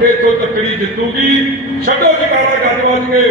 ਕਿ ਇੱਥੋਂ ਤੱਕੜੀ ਜਿੱਤੂਗੀ। ਛੱਡੋ ਜਕਾਰਾ ਗੱਜ ਵੱਜ ਕੇ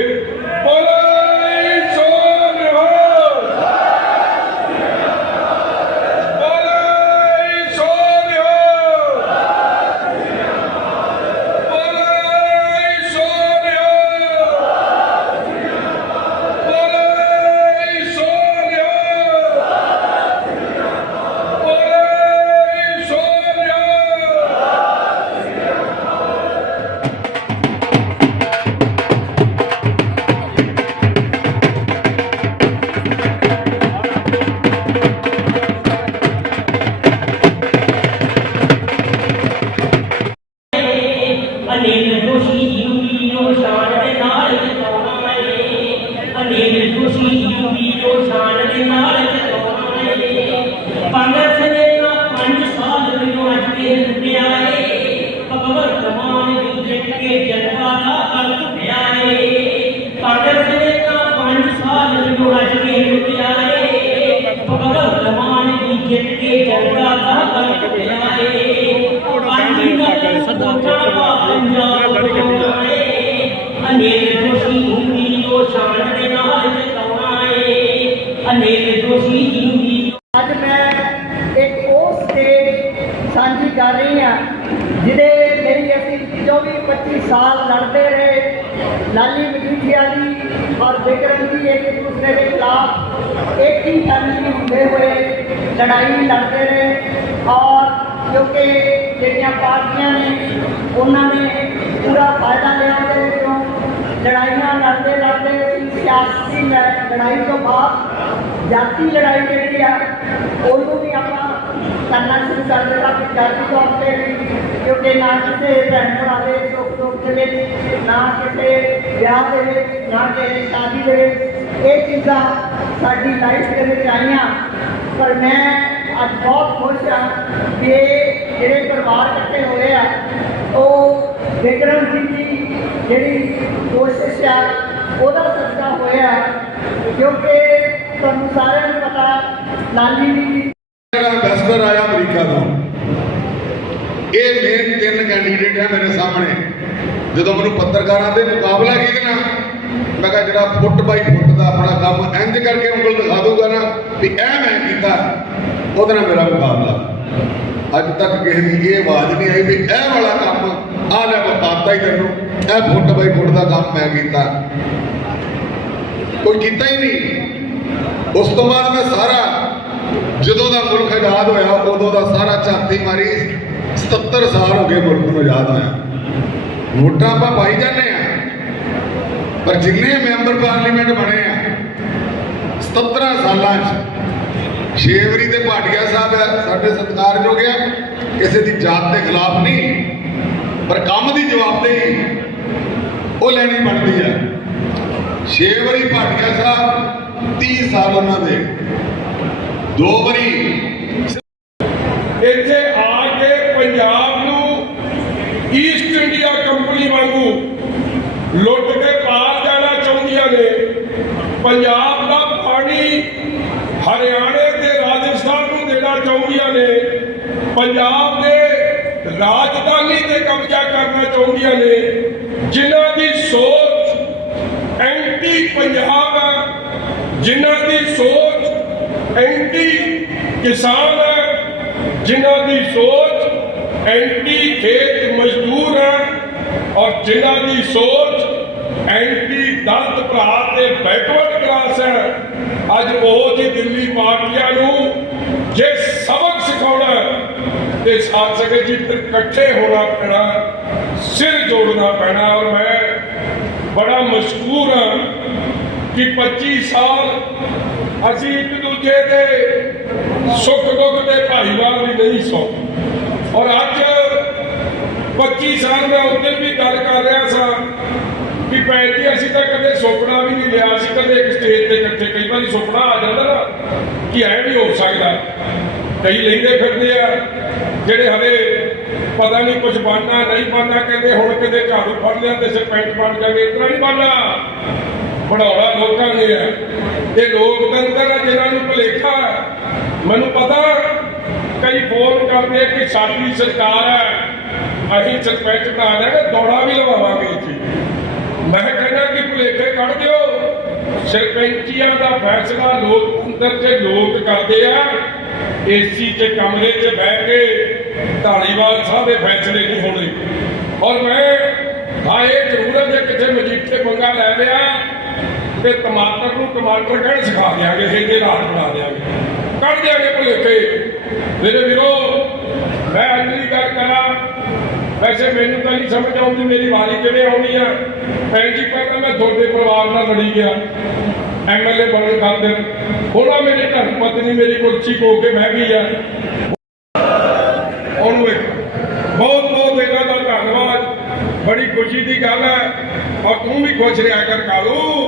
ਕਰ ਰਹੀ ਹਾਂ ਜਿਹਦੇ ਲਈ ਅਸੀਂ 24 25 ਸਾਲ ਲੜਦੇ ਰਹੇ। ਲਾਲੀ ਮਜੀਠੀਆ ਦੀ ਔਰ ਵਿਕਰਮ ਦੀ ਇੱਕ ਦੂਸਰੇ ਦੇ ਖਿਲਾਫ ਇੱਕ ਹੀ ਫੈਮਿਲੀ ਹੁੰਦੇ ਹੋਏ ਲੜਾਈ ਲੜਦੇ ਰਹੇ ਔਰ ਕਿਉਂਕਿ ਜਿਹੜੀਆਂ ਪਾਰਟੀਆਂ ਨੇ, ਉਹਨਾਂ ਨੇ ਪੂਰਾ ਫਾਇਦਾ ਲਿਆ ਉਹਦੇ ਵਿੱਚੋਂ ਲੜਾਈਆਂ ਲੜਦੇ ਲੜਦੇ ਸਿਆਸੀ ਲੜਾਈ ਤੋਂ ਬਾਅਦ ਜਾਤੀ ਲੜਾਈ ਜਿਹੜੀ ਆ, ਉਹਨੂੰ ਵੀ ਆਪਾਂ ਕਰਨਾ ਸ਼ੁਰੂ ਕਰ ਦਿੱਤਾ ਕਿ ਤੌਰ ਤੇ ਵੀ ਕਿਉਂਕਿ ਨਾ ਕਿਸੇ ਭੈਣ ਭਰਾ ਦੇ ਸੁੱਖ ਦੁੱਖ ਦੇ ਵਿੱਚ, ਨਾ ਕਿਸੇ ਵਿਆਹ ਦੇ ਵਿੱਚ, ਨਾ ਕਿਸੇ ਸ਼ਾਦੀ ਦੇ ਵਿੱਚ ਇਹ ਚੀਜ਼ਾਂ ਸਾਡੀ ਲਾਈਫ ਦੇ ਵਿੱਚ ਆਈਆਂ। ਪਰ ਮੈਂ ਅੱਜ ਬਹੁਤ ਖੁਸ਼ ਹਾਂ ਕਿ ਜਿਹੜੇ ਪਰਿਵਾਰ ਇਕੱਠੇ ਹੋਏ ਆ, ਉਹ ਵਿਕਰਮ ਸਿੰਘ ਦੀ ਜਿਹੜੀ ਕੋਸ਼ਿਸ਼ ਆ, ਉਹਦਾ ਸਦਕਾ ਹੋਇਆ ਕਿਉਂਕਿ ਤੁਹਾਨੂੰ ਸਾਰਿਆਂ ਨੂੰ ਪਤਾ, ਲਾਲੀ ਜੀ ਜਿਹੜਾ ਐਮਬੈਸਡਰ ਆਇਆ ਅਮਰੀਕਾ ਤੋਂ। ਇਹ ਮੇਨ ਤਿੰਨ ਕੈਂਡੀਡੇਟ ਹੈ ਮੇਰੇ ਸਾਹਮਣੇ। ਜਦੋਂ ਮੈਨੂੰ ਪੱਤਰਕਾਰਾਂ ਦੇ ਮੁਕਾਬਲਾ ਕਿਹਦੇ ਨਾਲ ਮੈਂ ਕਿਹਾ ਜਿਹੜਾ ਫੁੱਟ ਬਾਈ ਫੁੱਟ ਦਾ ਆਪਣਾ ਕੰਮ ਇੰਜ ਕਰਕੇ ਉਂਗਲ ਦਿਖਾ ਦੂਗਾ ਨਾ ਵੀ ਇਹ ਮੈਂ ਕੀਤਾ, ਉਹਦੇ ਨਾਲ ਮੇਰਾ ਮੁਕਾਬਲਾ। ਅੱਜ ਤੱਕ ਕਿਸੇ ਦੀ ਇਹ ਆਵਾਜ਼ ਨਹੀਂ ਆਈ ਵੀ ਇਹ ਵਾਲਾ ਕੰਮ ਆ ਲੈ ਬਤਾਤਾ ਹੀ ਤੈਨੂੰ, ਇਹ ਫੁੱਟ ਬਾਈ ਫੁੱਟ ਦਾ ਕੰਮ ਮੈਂ ਕੀਤਾ। ਕੋਈ ਕੀਤਾ ਹੀ ਨਹੀਂ। ਉਸ ਤੋਂ ਬਾਅਦ ਮੈਂ ਸਾਰਾ ਜਦੋਂ ਦਾ ਮੁਲਕ ਆਜ਼ਾਦ ਹੋਇਆ, ਉਦੋਂ ਦਾ ਸਾਰਾ ਝਾਤੀ ਮਾਰੀ 77 ਸਾਲ ਹੋ ਗਏ ਮੁਲਕ ਨੂੰ ਆਜ਼ਾਦ ਹੋਇਆ। ਵੋਟਾਂ ਆਪਾਂ ਪਾਈ ਜਾਂਦੇ ਆ, ਪਰ ਜਿੰਨੇ ਮੈਂਬਰ ਪਾਰਲੀਮੈਂਟ ਬਣੇ ਆ 17 ਸਾਲਾਂ 'ਚ, ਛੇ ਵਾਰੀ ਤੇ ਭਾਟੀਆ ਸਾਹਿਬ ਆ ਸਾਡੇ ਸਤਿਕਾਰਯੋਗ ਆ, ਕਿਸੇ ਦੀ ਜਾਤ ਦੇ ਖਿਲਾਫ ਨਹੀਂ, ਪਰ ਕੰਮ ਦੀ ਜਵਾਬਦੇਹੀ ਉਹ ਲੈਣੀ ਬਣਦੀ ਆ। ਛੇ ਵਾਰੀ ਭਾਟੀਆ ਸਾਹਿਬ 30 ਸਾਲ ਉਹਨਾਂ ਦੇ ਦੋ ਵਾਰੀ। ਇੱਥੇ ਆ ਕੇ ਪੰਜਾਬ ਨੂੰ ਈਸਟ ਇੰਡੀਆ ਕੰਪਨੀ ਵਾਂਗੂ ਲੁੱਟ ਕੇ ਪਾਰ ਜਾਣਾ ਚਾਹੁੰਦੀਆਂ ਨੇ। ਪੰਜਾਬ ਦਾ ਪਾਣੀ ਹਰਿਆਣੇ ਤੇ ਰਾਜਸਥਾਨ ਨੂੰ ਦੇਣਾ ਚਾਹੁੰਦੀਆਂ ਨੇ। ਪੰਜਾਬ ਦੇ ਰਾਜਧਾਨੀ ਤੇ ਕਬਜ਼ਾ ਕਰਨਾ ਚਾਹੁੰਦੀਆਂ ਨੇ। ਜਿਨ੍ਹਾਂ ਦੀ ਸੋਚ ਐਂਟੀ ਪੰਜਾਬ ਹੈ ਜਿਨ੍ਹਾਂ ਦੀ ਸੋਚ ਐਂਟੀ ਕਿਸਾਨ ਹੈ, ਜਿਨ੍ਹਾਂ ਦੀ ਸੋਚ ਐਂਟੀ ਖੇਤ ਮਜ਼ਦੂਰ ਹੈ ਔਰ ਜਿਨ੍ਹਾਂ ਦੀ ਸੋਚ ਐਂਟੀ ਦਲਤ ਭਰਾ ਤੇ ਬੈਕਵਰਡ ਕਲਾਸ ਹੈ। ਅੱਜ ਉਹ ਜੀ ਦਿੱਲੀ ਪਾਰਟੀਆਂ ਨੂੰ ਜੇ ਸਬਕ ਸਿਖਾਉਣਾ ਤੇ ਸਾਥ ਸੰਗਤ ਜੀ ਇਕੱਠੇ ਹੋਣਾ ਪੈਣਾ, ਸਿਰ ਜੋੜਨਾ ਪੈਣਾ ਔਰ ਮੈਂ ਬੜਾ ਮਸ਼ਕੂਰ ਹਾਂ ਕਿ 25 ਸਾਲ ਅਸੀਂ ਇੱਕ ਦੂਜੇ ਦੇ ਸੁੱਖ ਦੁੱਖ ਦੇ ਭਾਈਵਾਲ ਵੀ ਨਹੀਂ ਸੌ ਔਰ ਅੱਜ 25 ਸਾਲ ਮੈਂ ਉੱਧਰ ਵੀ ਗੱਲ ਕਰ ਰਿਹਾ ਸਾਂ ਕਿ ਭੈਣ ਅਸੀਂ ਤਾਂ ਕਦੇ ਸੁਪਨਾ ਵੀ ਨਹੀਂ ਲਿਆ ਸੀ, ਕਦੇ ਇੱਕ ਸਟੇਜ ਤੇ ਇਕੱਠੇ ਕਈ ਵਾਰੀ ਸੁਪਨਾ ਆ ਜਾਂਦਾ ਨਾ ਕਿ ਐ ਵੀ ਹੋ ਸਕਦਾ। ਕਈ ਲੈਂਦੇ ਫਿਰਦੇ ਆ, ਜਿਹੜੇ ਹਲੇ ਪਤਾ ਨਹੀਂ ਕੁਝ ਬਣਨਾ, ਨਹੀਂ ਬਣਨਾ, ਕਹਿੰਦੇ ਹੁਣ ਕਿਤੇ ਝਾੜੂ ਫੜ ਲਿਆ ਤੇ ਸਰਪੰਚ ਬਣ ਜਾਵੇ ਇਤਨਾ ਨਹੀਂ ਬਣਨਾ। ਬਣਾਉਣਾ ਲੋਕਾਂ ਨੇ। ਹੈ ਇਹ ਲੋਕਤੰਤਰ ਆ ਜਿਹਨਾਂ ਨੂੰ ਭੁਲੇਖਾ ਮੈਨੂੰ ਪਤਾ ਕਈ ਫੋਨ ਕਰਦੇ ਕਿ ਸਾਡੀ ਸਰਕਾਰ ਹੈ ਅਸੀਂ ਸਰਪੰਚ ਬਣਾ ਦੇਣਾ ਦੌੜਾ ਵੀ ਲਵਾਵਾਂਗੇ ਇੱਥੇ। ਮੈਂ ਕਹਿੰਦਾ ਕਿ ਭੁਲੇਖੇ ਕੱਢ ਦਿਓ। ਸਰਪੰਚੀਆਂ ਦਾ ਫੈਸਲਾ ਲੋਕਤੰਤਰ 'ਚ ਲੋਕ ਕਰਦੇ ਆ। ਏਸੀ 'ਚ ਕਮਰੇ 'ਚ ਬਹਿ ਕੇ ਢਾਲੀਵਾਲ ਸਾਹਿਬ ਦੇ ਫੈਸਲੇ ਨਹੀਂ ਹੋਣੇ। ਔਰ ਮੈਂ, ਹਾਂ, ਇਹ ਜ਼ਰੂਰ ਹੈ ਜੇ ਕਿਤੇ ਮਜੀਠੇ ਪੰਗਾ ਲੈ ਲਿਆ ਤੇ ਟਮਾਟਰ ਨੂੰ ਟਮਾਟਰ ਕਹਿ ਸਿਖਾ ਦਿਆਂਗੇ ਇਹਦੇ ਨਾਲ ਬਣਾ ਦਿਆਂਗੇ। ਕੱਢ ਦਿਆਂਗੇ ਭੁਲੇਖੇ ਮੇਰੇ ਵੀਰੋ, ਮੈਂ ਅੱਜ ਗੱਲ ਕਰਾਂ। ਵੈਸੇ ਮੈਨੂੰ ਤਾਂ ਨਹੀਂ ਸਮਝ ਆਉਂਦੀ ਮੇਰੀ ਵਾਰੀ ਕਿਵੇਂ ਆਉਣੀ ਆ। ਭੈਣ ਜੀ, ਪਹਿਲਾਂ ਮੈਂ ਤੁਹਾਡੇ ਪਰਿਵਾਰ ਨਾਲ ਲੜੀ ਗਿਆ। ਐਮਐਲਏ ਬਣਨ ਖਾਤਰ ਹੋਣਾ ਮੇਰੇ ਘਰ ਪਤਨੀ ਮੇਰੀ ਕੁਰਸੀ ਕੋ ਕੇ ਬਹਿ ਗਈ ਆ। ਉਹਨੂੰ ਇੱਕ ਬਹੁਤ ਬਹੁਤ ਇਹਨਾਂ ਦਾ ਧੰਨਵਾਦ। ਬੜੀ ਖੁਸ਼ੀ ਦੀ ਗੱਲ ਹੈ ਔਰ ਤੂੰ ਵੀ ਖੁਸ਼ ਰਿਹਾ ਕਰ ਕਾਲੂ।